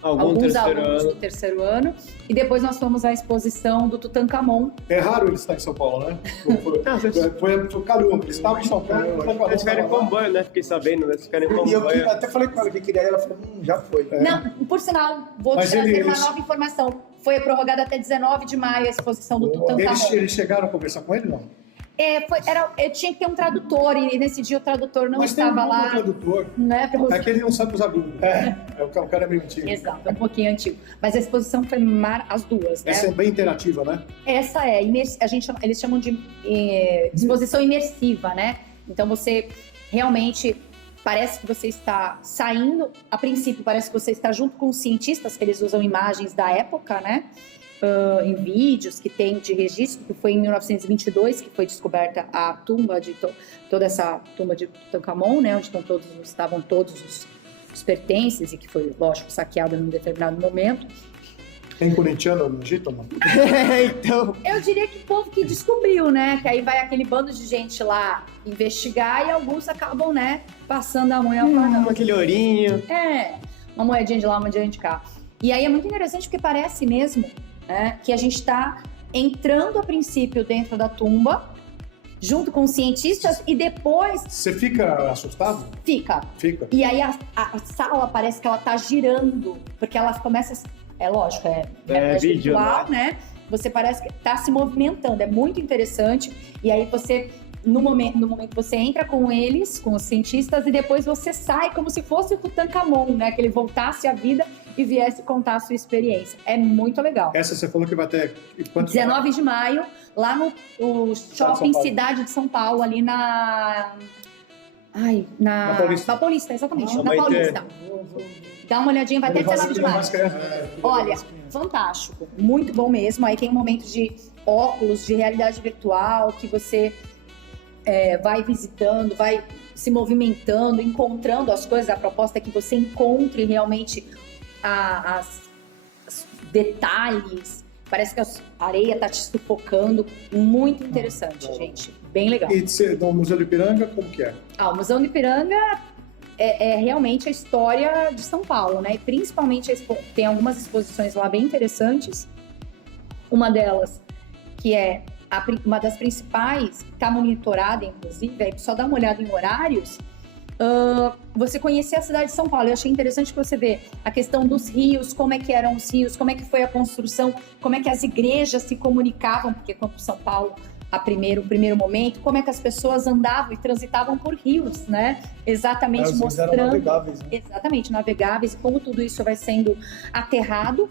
alguns alunos do terceiro ano. E depois nós fomos à exposição do Tutankhamon. É raro ele estar em São Paulo, né? Foi calor, eles estavam em São Paulo. Eles ficaram em comboio, né? Fiquei sabendo, né? Eles ficaram em comboio. E eu até falei com ela que queria, ela falou, já foi. Não, por sinal, vou te trazer uma nova informação. Foi prorrogada até 19 de maio a exposição do Tutankhamon. Eles chegaram a conversar com ele, não? Eu tinha que ter um tradutor, e nesse dia o tradutor não estava lá. Mas tem um tradutor. Né, é que ele não sabe usar Google. O cara é meio antigo. Exato, é um pouquinho antigo. Mas a exposição foi as duas, né? Essa é bem interativa, né? Essa eles chamam de exposição imersiva, né? Então você realmente parece que você está saindo, a princípio parece que você está junto com os cientistas, que eles usam imagens da época, né? Em vídeos que tem de registro, que foi em 1922 que foi descoberta a tumba toda essa tumba de Tutankhamon, né, onde estavam todos os pertences e que foi, lógico, saqueada num determinado momento. Tem corintiano no Egito, mano? Então... Eu diria que o povo que descobriu, né, que aí vai aquele bando de gente lá investigar e alguns acabam, né, passando a mão aquele ourinho. Uma moedinha de lá, uma moedinha de cá. E aí é muito interessante porque parece mesmo que a gente está entrando a princípio dentro da tumba, junto com os cientistas, e depois... Você fica assustado? Fica. E aí a sala parece que ela tá girando, porque ela começa... É lógico, é vídeo, virtual, né? Você parece que tá se movimentando, é muito interessante. E aí você no momento você entra com eles, com os cientistas, e depois você sai como se fosse o Tutankhamon, né? Que ele voltasse à vida e viesse contar a sua experiência. É muito legal. Essa você falou que vai ter... 19 de maio, lá no Shopping Cidade de São Paulo, ali na Paulista. Na Paulista, exatamente. Ah, na Paulista. Dá uma olhadinha, vai até 19 de maio. Olha, fantástico. Muito bom mesmo. Aí tem um momento de óculos, de realidade virtual, que você vai visitando, vai se movimentando, encontrando as coisas. A proposta é que você encontre realmente os detalhes. Parece que a areia está te sufocando. Muito interessante, gente. Bem legal. E do Museu do Ipiranga, como que é? O Museu do Ipiranga é realmente a história de São Paulo, né? E principalmente tem algumas exposições lá bem interessantes. Uma delas, que é uma das principais, está monitorada, inclusive, só dá uma olhada em horários, você conhecer a cidade de São Paulo. Eu achei interessante que você vê a questão dos rios, como é que eram os rios, como é que foi a construção, como é que as igrejas se comunicavam, porque quando São Paulo, o primeiro momento, como é que as pessoas andavam e transitavam por rios, né? Exatamente, mostrando... navegáveis, né? Exatamente, navegáveis, e como tudo isso vai sendo aterrado,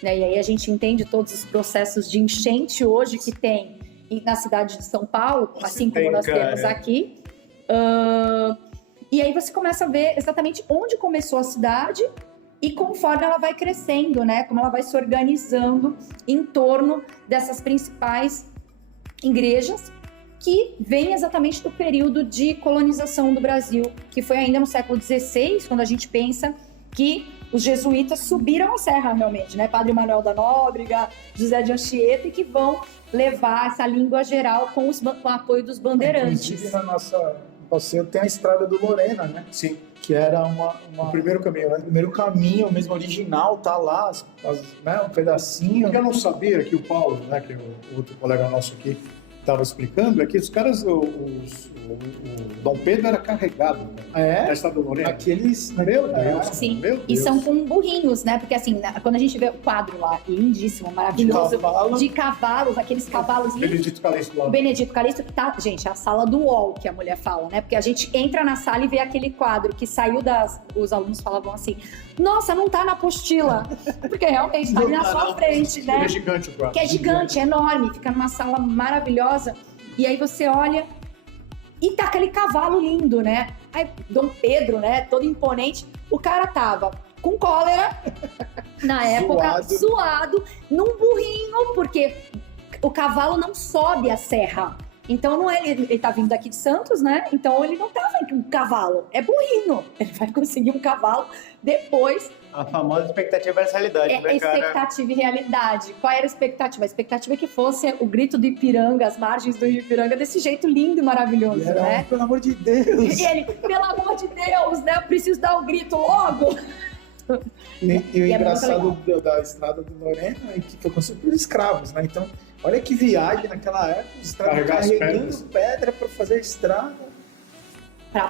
né? E aí a gente entende todos os processos de enchente hoje que tem na cidade de São Paulo, assim como nós temos aqui. E aí você começa a ver exatamente onde começou a cidade e conforme ela vai crescendo, né? Como ela vai se organizando em torno dessas principais igrejas que vêm exatamente do período de colonização do Brasil, que foi ainda no século XVI, quando a gente pensa que os jesuítas subiram a serra realmente, né? Padre Manuel da Nóbrega, José de Anchieta, e que vão levar essa língua geral com o apoio dos bandeirantes. Inclusive, na nossa passeio tem a estrada do Lorena, né? Sim. Que era o primeiro caminho, né? O primeiro caminho, mesmo original, tá lá, né? Um pedacinho. O que eu não sabia, que o Paulo, né, que é o outro colega nosso aqui, estava explicando, é que os caras, o Dom Pedro era carregado, né? Na estrada do Lorena. Aqueles... Meu Deus. Sim, meu Deus. E são com burrinhos, né? Porque assim, quando a gente vê o quadro lá, lindíssimo, maravilhoso, de cavalos, aqueles cavalos lindos. Benedito Calixto lá. O Benedito Calixto, que tá, gente, a sala do UOL, que a mulher fala, né? Porque a gente entra na sala e vê aquele quadro que saiu os alunos falavam assim, nossa, não tá na apostila. Porque realmente tá ali na sua frente, né? Ele é gigante o quadro. Que é gigante, é enorme, fica numa sala maravilhosa. E aí você olha e tá aquele cavalo lindo, né? Aí Dom Pedro, né, todo imponente, o cara tava com cólera, na época, suado, num burrinho, porque o cavalo não sobe a serra. Então não é, ele tá vindo daqui de Santos, né? Então ele não tava em um cavalo, é burrinho. Ele vai conseguir um cavalo depois. A famosa expectativa versus realidade, né, cara? Expectativa e realidade. Qual era a expectativa? A expectativa é que fosse o grito do Ipiranga, as margens do Ipiranga, desse jeito lindo e maravilhoso, né? Pelo amor de Deus! E ele, pelo amor de Deus, né? Eu preciso dar o grito logo. E o engraçado da estrada do Lorena é que foi construído por escravos, né? Então, olha que viagem naquela época, os escravos carregando pedra para fazer a estrada.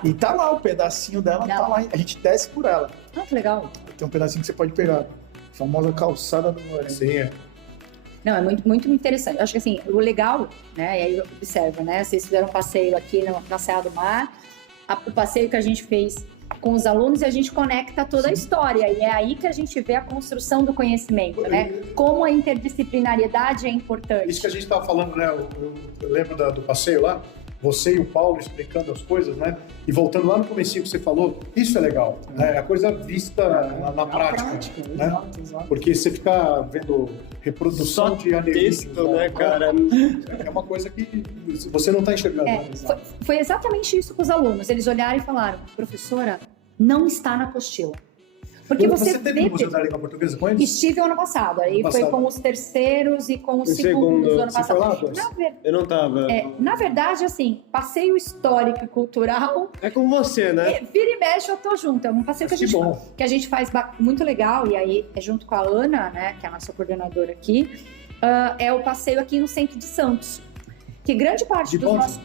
E tá lá, o pedacinho dela tá lá, a gente desce por ela. Ah, que legal. Tem um pedacinho que você pode pegar. A famosa calçada do Lorena. Sim, Não, é muito, muito interessante. Eu acho que assim, o legal, né? E aí observa, né? Vocês fizeram um passeio aqui na Serra do Mar, o passeio que a gente fez com os alunos e a gente conecta toda a história. E é aí que a gente vê a construção do conhecimento, né? Como a interdisciplinariedade é importante. Isso que a gente estava falando, né? Eu lembro do passeio lá, você e o Paulo explicando as coisas, né? E voltando lá no comecinho que você falou, isso é legal, né? A coisa vista na prática, né? Exato. Porque você fica vendo reprodução Só de alienígenas, texto, né, cara? É uma coisa que você não está enxergando. Foi exatamente isso com os alunos. Eles olharam e falaram, professora, não está na apostila. Porque você teve no Museu da Língua Portuguesa com eles? Estive ano passado. Aí foi com os terceiros e com os segundos do ano passado. Eu não tava. Na verdade, assim, passeio histórico e cultural... É com você, né? Vira e mexe, eu tô junto. É um passeio que a gente faz muito legal. E aí, é junto com a Ana, né, que é a nossa coordenadora aqui, é o passeio aqui no centro de Santos. Que grande parte dos nossos...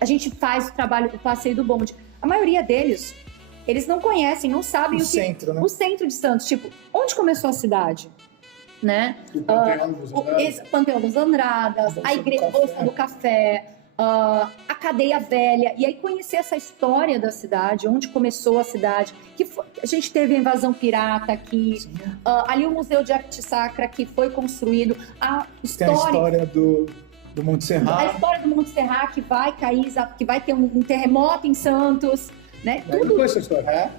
A gente faz o passeio do bonde. A maioria deles... Eles não conhecem, não sabem o centro, né? O centro de Santos, tipo, onde começou a cidade, né? O Panteão dos Andradas. Panteão dos Andradas, a igreja Bolsa do Café, a cadeia velha, e aí conhecer essa história da cidade, onde começou a cidade, a gente teve a invasão pirata aqui, ali o Museu de Arte Sacra que foi construído, Tem a história do Monte Serrat. A história do Monte Serrat que vai cair, que vai ter um terremoto em Santos, né? Tudo essa história.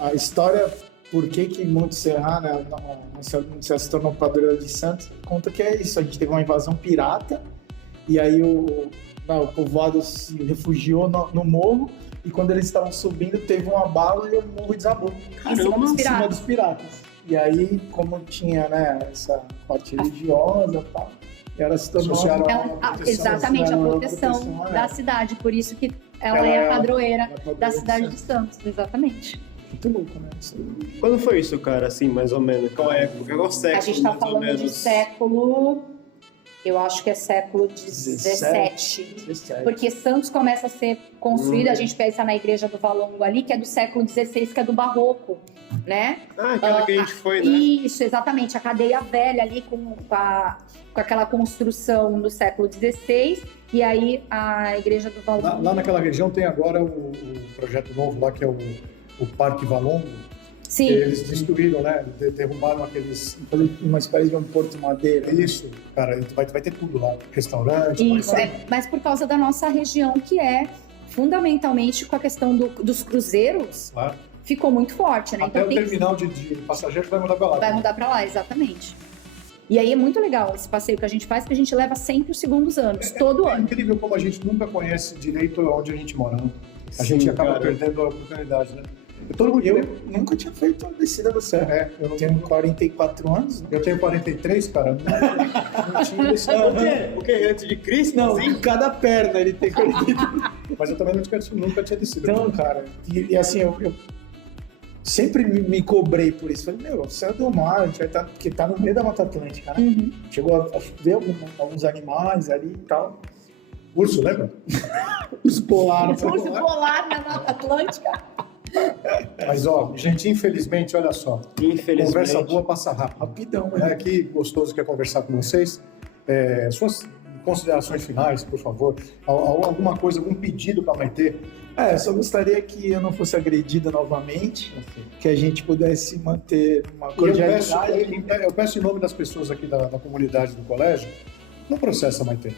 A história, por que Monte Serrat, né, Monte Serrat se tornou padroeiro de Santos, conta que é isso, a gente teve uma invasão pirata, e aí o povoado se refugiou no morro, e quando eles estavam subindo, teve uma bala e o morro desabou. Em cima dos piratas. E aí, como tinha, né, essa parte religiosa e tal, ela se tornou exatamente a proteção da cidade, por isso que ela é a padroeira da cidade de Santos, exatamente. Muito louco, né? Quando foi isso, cara, assim, mais ou menos? Qual época? Qual século, a gente tá mais ou falando menos? de século, eu acho que é século XVII. Porque Santos começa a ser construída, a gente pensa na Igreja do Valongo ali, que é do século XVI, que é do Barroco, né? Aquela que a gente foi, né? Isso, exatamente, a cadeia velha ali com aquela construção do século XVI, e aí a Igreja do Valongo. Lá naquela região tem agora o projeto novo lá, que é o Parque Valongo. Sim. Que eles destruíram, né? Derrubaram aqueles... Uma espécie de um Porto Madeira. Isso, cara, vai ter tudo lá. Restaurante... Isso, mas por causa da nossa região, que é fundamentalmente com a questão dos cruzeiros, claro. Ficou muito forte, né? Até então, o terminal de passageiros vai mudar pra lá. Vai mudar pra lá, exatamente. E aí é muito legal esse passeio que a gente faz, que a gente leva sempre os segundos anos, todo ano. É incrível como a gente nunca conhece direito onde a gente mora. Né? A gente acaba perdendo a oportunidade, né? Eu nunca tinha feito uma descida da serra. Eu tenho 44 anos. Né? Eu tenho 43, cara. Não tinha descido. O que? Antes de Cristo? Não, em cada perna ele tem 43. Mas eu também nunca tinha descido. Então, cara, e assim, eu sempre me cobrei por isso. Falei, céu do mar, a gente vai estar... Porque tá no meio da Mata Atlântica, né? Uhum. Chegou a ver alguns animais ali e tal. Urso, lembra? Urso polar. Urso polar na Mata Atlântica. Mas, gente, infelizmente, olha só. Conversa boa passa rápido. Rapidão, né? Que gostoso que é conversar com vocês. Suas considerações finais, por favor. Alguma coisa, algum pedido para a Maitê? Eu só gostaria que eu não fosse agredida novamente, que a gente pudesse manter uma cordialidade. Eu peço em nome das pessoas aqui da comunidade do colégio, não processa a Maitê.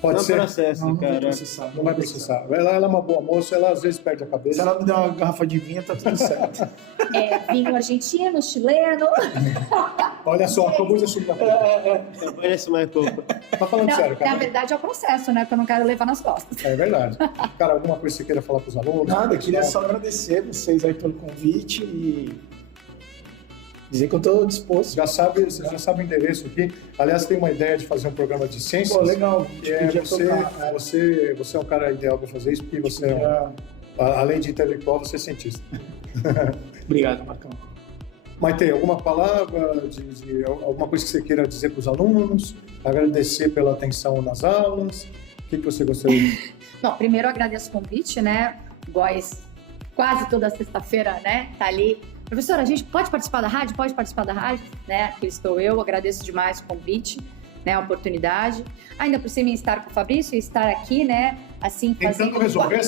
Pode não ser? Processa, não, cara. Não vai processar. Ela é uma boa moça, ela às vezes perde a cabeça. Se ela me der uma garrafa de vinho, tá tudo certo. Vinho argentino, chileno. Olha só, acabou de assumir a culpa. Parece uma culpa. Tá falando sério, cara? Na verdade é o processo, né? Que eu não quero levar nas costas. É verdade. Cara, alguma coisa que você queira falar pros alunos? Nada, queria só agradecer vocês aí pelo convite e dizer que eu estou disposto. Você já sabe o endereço aqui. Aliás, tem uma ideia de fazer um programa de ciências. Pô, legal. Você é um cara ideal para fazer isso, porque você além de intelectual, você é cientista. Obrigado, Marcão. Maitê, alguma palavra, alguma coisa que você queira dizer para os alunos? Agradecer pela atenção nas aulas? O que você gostaria de... Bom, primeiro eu agradeço o convite, né? Góis, quase toda sexta-feira, né? Tá ali. Professora, a gente pode participar da rádio? Pode participar da rádio? Né? Aqui estou eu, agradeço demais o convite, né? A oportunidade. Ainda por cima estar com o Fabrício e estar aqui, né? Assim, fazendo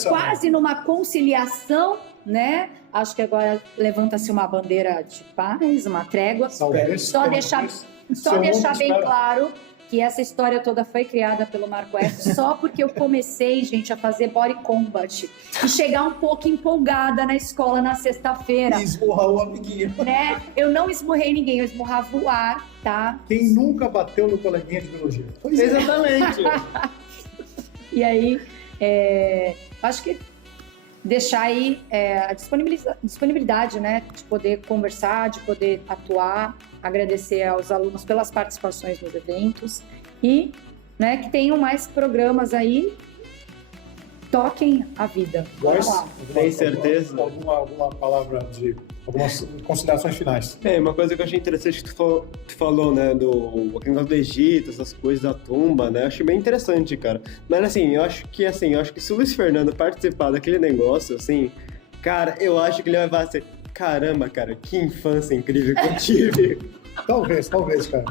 quase numa conciliação, né? Acho que agora levanta-se uma bandeira de paz, uma trégua. Só deixar bem claro que essa história toda foi criada pelo Marco F. Só porque eu comecei, gente, a fazer body combat e chegar um pouco empolgada na escola na sexta-feira. E esmurrar o amiguinho. Né? Eu não esmurrei ninguém, eu esmurrava o ar, tá? Quem nunca bateu no coleguinha de biologia? Pois exatamente. E aí, acho que deixar aí a disponibilidade, né, de poder conversar, de poder atuar, agradecer aos alunos pelas participações nos eventos e, né, que tenham mais programas aí, toquem a vida. Tem certeza? Alguma palavra algumas considerações finais? Uma coisa que eu achei interessante que tu falou, né, do Egito, essas coisas da tumba, né, eu achei bem interessante, cara. Mas assim, eu acho que se o Luiz Fernando participar daquele negócio, assim, cara, eu acho que ele vai falar assim, caramba, cara, que infância incrível que eu tive. Talvez, cara.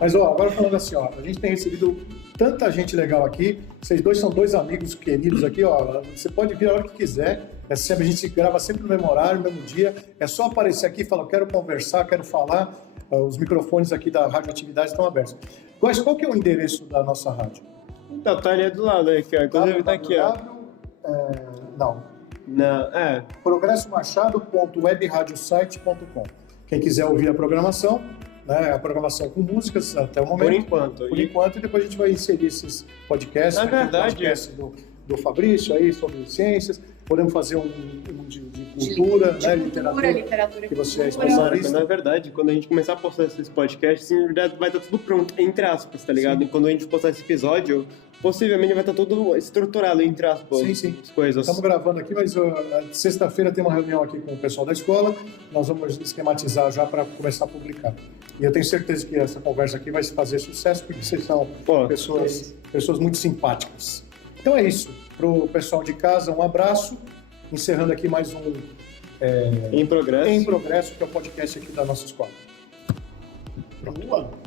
Mas, agora falando assim, a gente tem recebido tanta gente legal aqui. Vocês dois são dois amigos queridos aqui, ó. Você pode vir a hora que quiser. A gente se grava sempre no mesmo horário, no mesmo dia. É só aparecer aqui e falar, quero conversar, quero falar. Os microfones aqui da Radioatividade estão abertos. Góes, qual que é o endereço da nossa rádio? Então, tá ali do lado, aí, cara. Inclusive tá aqui, ó. progressomachado.webradiosite.com. Quem quiser ouvir a programação, né, a programação com músicas até o momento. Por enquanto, e depois a gente vai inserir esses podcasts. Na verdade, podcast do Fabrício aí sobre ciências. Podemos fazer um de cultura, né, literatura, que você é especialista. Na verdade, quando a gente começar a postar esses podcasts, vai estar tudo pronto, entre aspas, tá ligado? Sim. E quando a gente postar esse episódio, possivelmente vai estar tudo estruturado, entre aspas. Sim. As coisas. Estamos gravando aqui, mas sexta-feira tem uma reunião aqui com o pessoal da escola. Nós vamos esquematizar já para começar a publicar. E eu tenho certeza que essa conversa aqui vai fazer sucesso, porque vocês são pessoas muito simpáticas. Então é isso. Para o pessoal de casa, um abraço. Encerrando aqui mais um Em Progresso, que é o podcast aqui da nossa escola. Pronto.